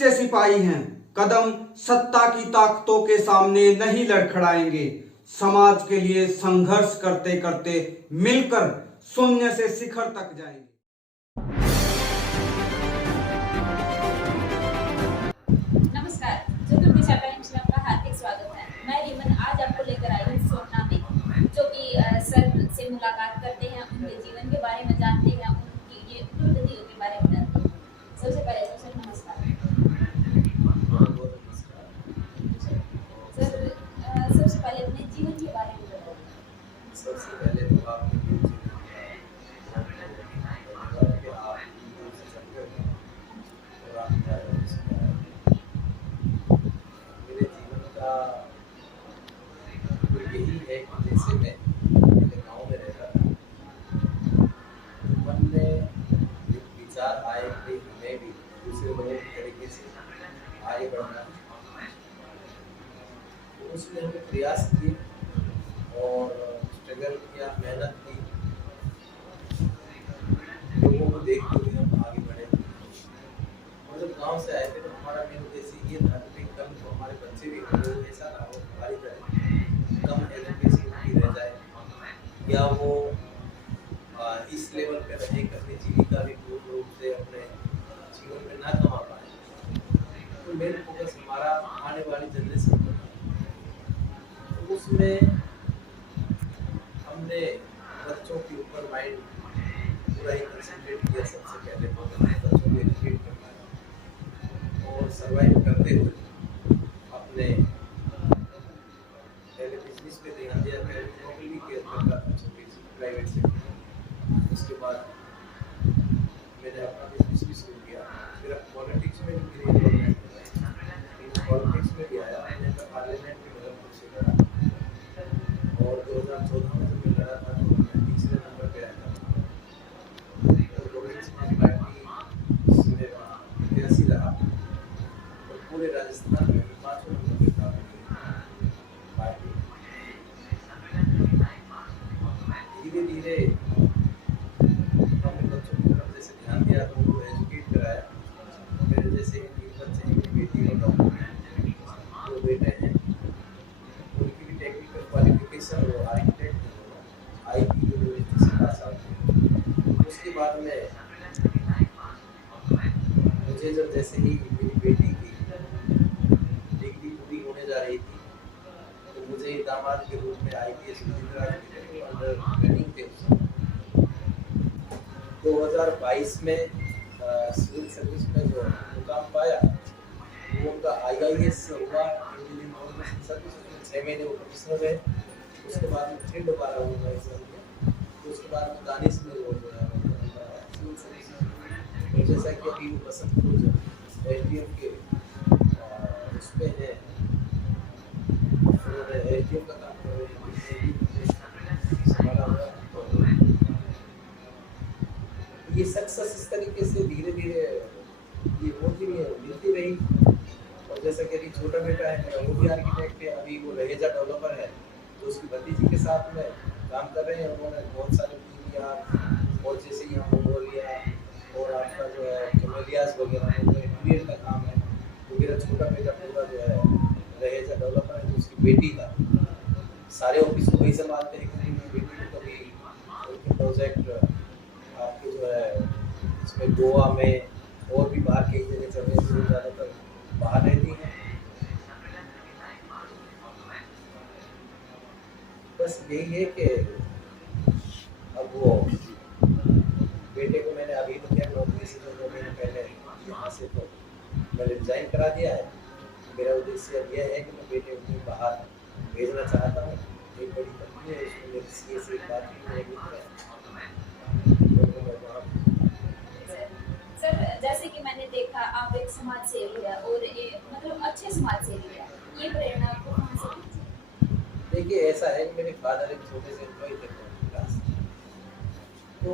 सच्चे सिपाही हैं। कदम सत्ता की ताकतों के सामने नहीं लड़खड़ाएंगे। समाज के लिए संघर्ष करते करते मिलकर शून्य से शिखर तक जाएंगे। नमस्कार, चतुर्थी टाइम्स में आपका हार्दिक स्वागत है। मैं रिमन आज आपको लेकर आई हूँ सोना में, जो कि सर से मुलाकात करते हैं, उनके जीवन के बारे में जानते हैं, उनकी ये उपलब्धियों के बारे में जानते हैं। सबसे पहले तो सर नमस्कार। सर सबसे पहले अपने जीवन के बारे में बताइए। सबसे पहले तो आप मेरे जीवन का तो यही है कि जैसे मैं पहले गाँव में रहता था, मन में एक विचार आए कि हमें भी दूसरे लोगों की तरीके से आगे बढ़ना, तो उसमें हमने प्रयास किए और स्ट्रगल किया, मेहनत की, लोगों को देखते हुए हम आगे बढ़े। और जब गांव से आए थे तो हमारा मेन उद्देश्य ये था कि कल तो हमारे बच्चे भी हो, ऐसा ना हो हमारी तरह कम एजुकेशन रह जाए या वो इस लेवल पे रहे कि अपनी जीविका भी पूर्ण रूप से अपने जीवन में ना कमा पाए। तो मेन फोकस हमारा आने वाली जनरेशन पर था। तो उसमें हमने बच्चों के ऊपर माइंड पूरा ही कंसंट्रेट किया। सबसे पहले तो बच्चों को एजुकेट करना और सर्वाइव करते हुए अपने पहले बिजनेस पे ध्यान दिया, पहले नौकरी भी करता था प्राइवेट सेक्टर। उसके बाद मैंने अपना बिजनेस भी शुरू किया। फिर पॉलिटिक्स में भी मेरी इन्वॉल्वमेंट है, पॉलिटिक्स में भी आया। मैंने पार्लियामेंट में मदद से लड़ा और 2014 में जब मैं लड़ा था तो मैं तीसरे नंबर पे आया था और कांग्रेस पार्टी से वहाँ प्रत्याशी रहा और पूरे राजस्थान में 5वें नंबर पे था पार्टी। धीरे धीरे हमने बच्चों की तरफ जैसे ध्यान दिया तो उनको एजुकेट कराया। मेरे जैसे तीन बच्चे हैं, एक बेटी और डॉक्टर, 2 बेटे हैं। उनकी भी टेक्निकल क्वालिफिकेशन वो आर्किटेक्ट आईपी यूनिवर्सिटी से पास आउट थे। उसके बाद में मुझे जब जैसे ही मेरी बेटी की डिग्री पूरी होने जा रही थी तो मुझे दामाद के रूप में IPS अंडर ट्रेनिंग थे। 2022 में सिविल सर्विस में जो मुकाम पाया वो उनका IAS हुआ, इंडियन इन्फॉर्मेशन सर्विस। 6 महीने वो कमिश्नर रहे। उसके बाद में फिर दोबारा उनका एग्जाम दिया। तो उसके बाद में दानिश में वो जो है सिविल सर्विस में, जैसा कि अभी वो बसंतपुर SDM के उसमें है, उन्होंने SDM का काम कर रहे हैं, संभाला हुआ। ये सक्सेस इस तरीके से धीरे धीरे ये होती मिलती रही। और जैसा कि अभी छोटा बेटा है वो भी आर्किटेक्ट है, अभी वो रहेजा डेवलपर है, तो उसकी भतीजी के साथ में काम कर रहे हैं। उन्होंने बहुत सारे PVR और जैसे यहाँ मंगोलिया और आपका जो है कैमेलियास वगैरह में इंटीरियर का काम है। तो मेरा छोटा बेटा पूरा जो है रहेजा डेवलपर है, तो उसकी बेटी का सारे ऑफिस को वही संभालते हैं। क्योंकि मेरी बेटी को कभी उनके प्रोजेक्ट आपके जो है इसमें गोवा में और भी बाहर कई जगह चल रहे हैं, ज़्यादातर बाहर रहती हैं। बस यही है कि अब वो बेटे को मैंने अभी तो क्या नौकरी से 2 महीने पहले यहाँ से तो मैंने रिजाइन करा दिया है। मेरा उद्देश्य अब यह है कि मैं बेटे को बाहर भेजना चाहता हूँ। एक बड़ी कंपनी है, उसमें मेरी CA से एक बात की। सर जैसे कि मैंने देखा आप एक समाज सेवी है और मतलब अच्छे समाज सेवी है, ये प्रेरणा आपको कहाँ से मिली? देखिए ऐसा है कि मेरे फादर एक छोटे से एम्प्लॉय थे क्लास। तो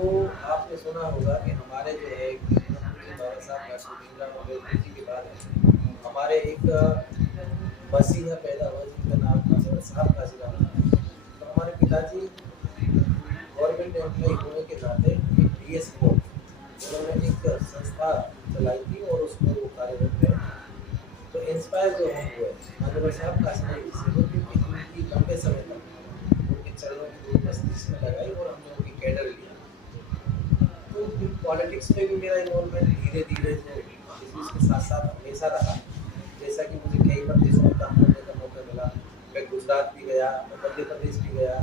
आपने सुना होगा कि हमारे जो है बाबा साहब का जी के बाद हमारे एक मसीहा पैदा हुआ जिनका नाम था साहब काशीराम था। तो हमारे पिताजी गवर्नमेंट एम्प्लॉय होने के नाते एक DS को उन्होंने एक संस्था चलाई थी और उसमें वो कार्यरत रहे। इंस्पायर जो हम हुए मानवर साहब काशनाई से वो क्योंकि उनकी लंबे समय तक उनके चरणों की धूल मस्तिष्क में लगाई और हमने उनकी कैडर लिया। तो फिर पॉलिटिक्स में भी मेरा इन्वॉल्वमेंट धीरे धीरे जो बिजनेस के साथ साथ हमेशा रहा। जैसा कि मुझे कई प्रदेशों में काम करने का मौका मिला, मैं गुजरात भी गया, मैं मध्य प्रदेश भी गया,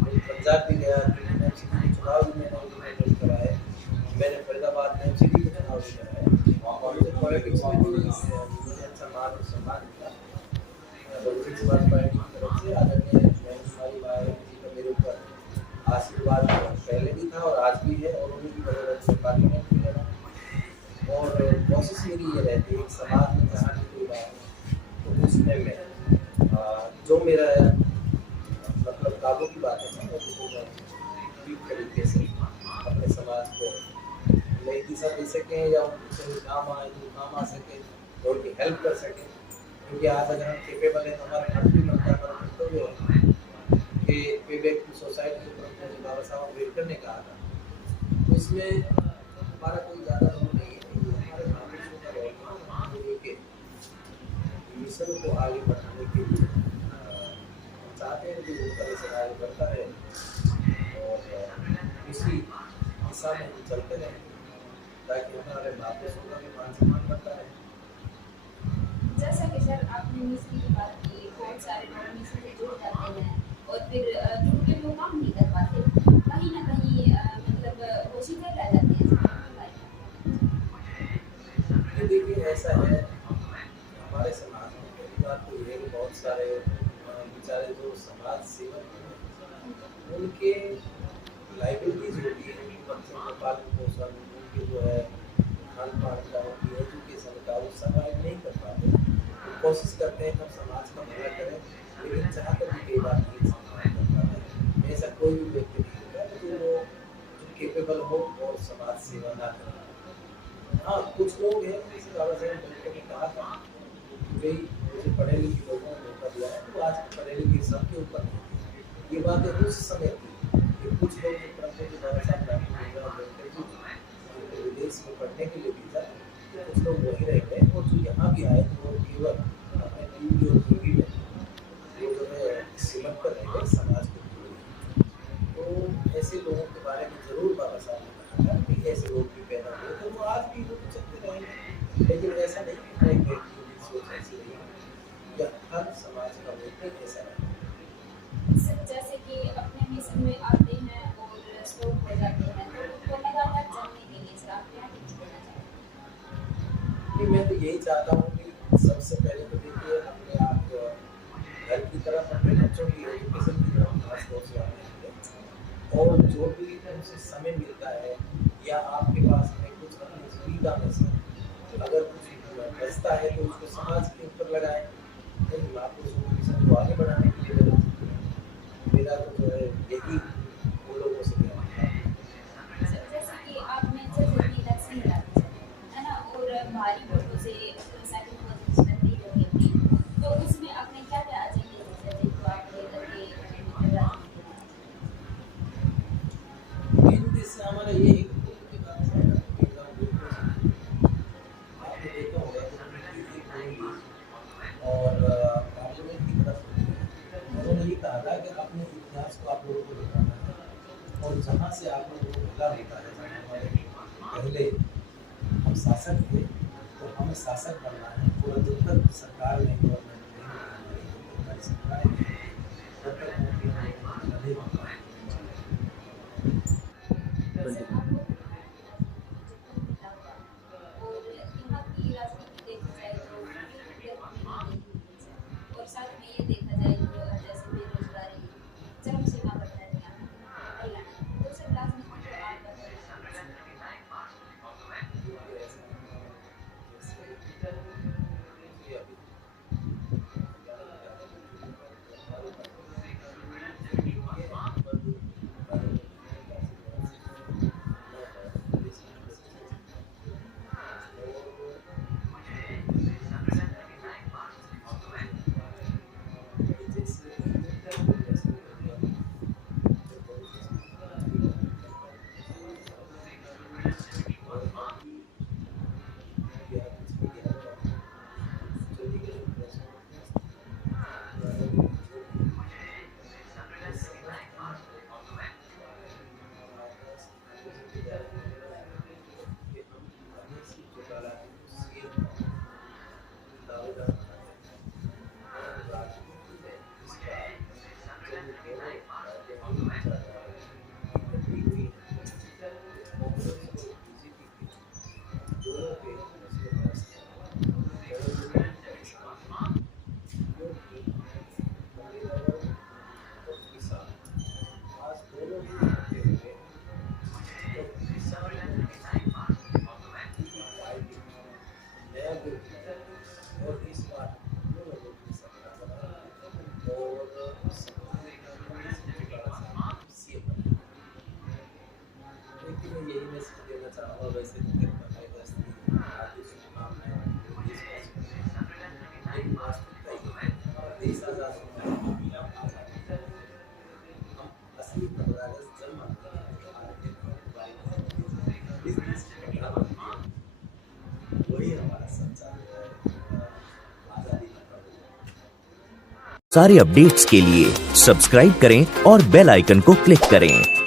मैं पंजाब भी गया, दिल्ली में एमसीडी के चुनाव भी मैंने कराए, मैंने फरीदाबाद में एमसीडी के चुनाव भी कराए और मुझे पॉलिटिक्स में भी मुझे अच्छा मान और सम्मान मिला। बहुजन समाज पार्टी की तरफ से आदरणीय हमारी मायावती जी का मेरे ऊपर आशीर्वाद पहले भी था और आज भी है और उन्हीं की बदौलत से पार्लियामेंट भी लड़ा। और कोशिश मेरी ये रहती है कि समाज में जहाँ भी कोई बात है तो उसमें मैं जो मेरा मतलब काबू की बात है ना उसको मैं ठीक तरीके से अपने समाज को नई दिशा दे सकें या उनसे काम आए तो काम आ सके और उनकी हेल्प कर सकें। क्योंकि आज अगर हम केपेबल हैं तो हमारा फर्ज भी बनता है, हमारा कर्तव्य है कि पेबैक टू सोसाइटी के ऊपर मुझे बाबा साहब अम्बेडकर ने कहा था। तो इसमें हमारा कोई ज़्यादा रोल नहीं है, हमारे महापुरुषों का रोल है लेके मिशन को आगे बढ़ाने के लिए हम चाहते हैं कि वो तरह से आगे बढ़ता रहे और इसी दिशा में हम चलते रहें ताकि हमारे महापुरुषों का भी मान सम्मान बढ़ता रहे। जैसा कि सर आपने मिशन की बात की, बहुत सारे लोग मिशन से जुड़ जाते हैं और फिर जुड़ के वो काम नहीं कर पाते, कहीं ना कहीं मतलब वो शिथिल रह जाते हैं। ये देखिए ऐसा है हमारे समाज में पहली बात तो ये है कि बहुत सारे बेचारे जो समाज सेवक हैं उनके लाइबिलिटीज होती है, उनके बच्चों का पालन पोषण, उनके जो है खान पान का, उनकी एजुकेशन का वो सर्वाइव नहीं कर पाते। तो कोशिश करते हैं कि हम समाज का भला करें लेकिन चाह कर भी कई बार नहीं समाज कर पाते। ऐसा कोई भी व्यक्ति नहीं होता जो जो केपेबल हो और समाज सेवा ना करे। हाँ कुछ लोग हैं जैसे बाबा साहेब अम्बेडकर ने कहा था भाई मुझे पढ़े लिखे लोगों ने धोखा दिया है, तो आज पढ़े लिखे सबके ऊपर नहीं। ये बात है उस समय की कि कुछ लोग जो परंतु जो बाबा साहब डॉक्टर अम्बेडकर जी विदेश में पढ़ने के लिए भेजा तो कुछ लोग वहीं रह गए और जो यहाँ भी आए तो वो केवल अपने टीवी और टीवी में वो जो है सिमट कर रह गए समाज को। तो ऐसे लोगों के बारे में जरूर बाबा साहब ने कहा था कि ऐसे लोग भी पैदा हुए तो वो आज भी लोग चलते रहेंगे, लेकिन ऐसा नहीं कि हर एक व्यक्ति की सोच ऐसी नहीं या हर समाज का व्यक्ति ऐसा नहीं। सर जैसे कि अपने मिशन में आते हैं और स्टॉप हो जाते हैं तो उनको लगातार चलने के लिए सर आप क्या टिप्स देना चाहेंगे? मैं तो यही चाहता हूँ कि सबसे पहले तो देखिए अपने आप घर की तरफ अपने बच्चों की एजुकेशन की तरफ खास तौर से आने के और जो भी उनसे समय मिलता है या आपके पास में कुछ अपनी सुविधा में से अगर कुछ बचता है तो उसको समाज के ऊपर लगाएं। आपको उस मिशन को आगे बढ़ाने के लिए मेरा तो जो है यही वो लोगों से कहना है। जैसे कि आपने जैसे इलेक्शन लड़ा है ना और भारी वोटों से सेकंड पोजीशन दी होगी अपनी, तो उसमें आपने क्या क्या एजेंडे सोचे थे जो आप लेकर के मेन उद्देश्य हमारा ये है कि आपने देखा होगा और पार्लियामेंट की तरफ उन्होंने ये कहा था कि अपने इतिहास को आप लोगों को दिखाना है और जहाँ से आप लोगों को मिला होता है जहाँ हमारे पहले हम शासक थे तो हमें शासक बनना है और जब तक सरकार नहीं गवर्नमेंट नहीं सरकार तब तक नहीं बन पाए। जैसे आपको और यहाँ की राजनीति देखी जाए तो और साथ में ये देखा जाए तो जैसे बेरोजगारी चरम सीमा पर है यहाँ तो सर राजनीति को आप अभी और वैसे हार्दिक शुभकामनाएं देशवासियों को। लेकिन वास्तविकता ये है, देश आजाद होता है, हम असली 15 अगस्त जब मनाते हैं, भारत के इस देश के प्रधानमंत्री, वही हमारा सच्चा आजादी का प्रभु। सारे अपडेट्स के लिए सब्सक्राइब करें और बेल आइकन को क्लिक करें।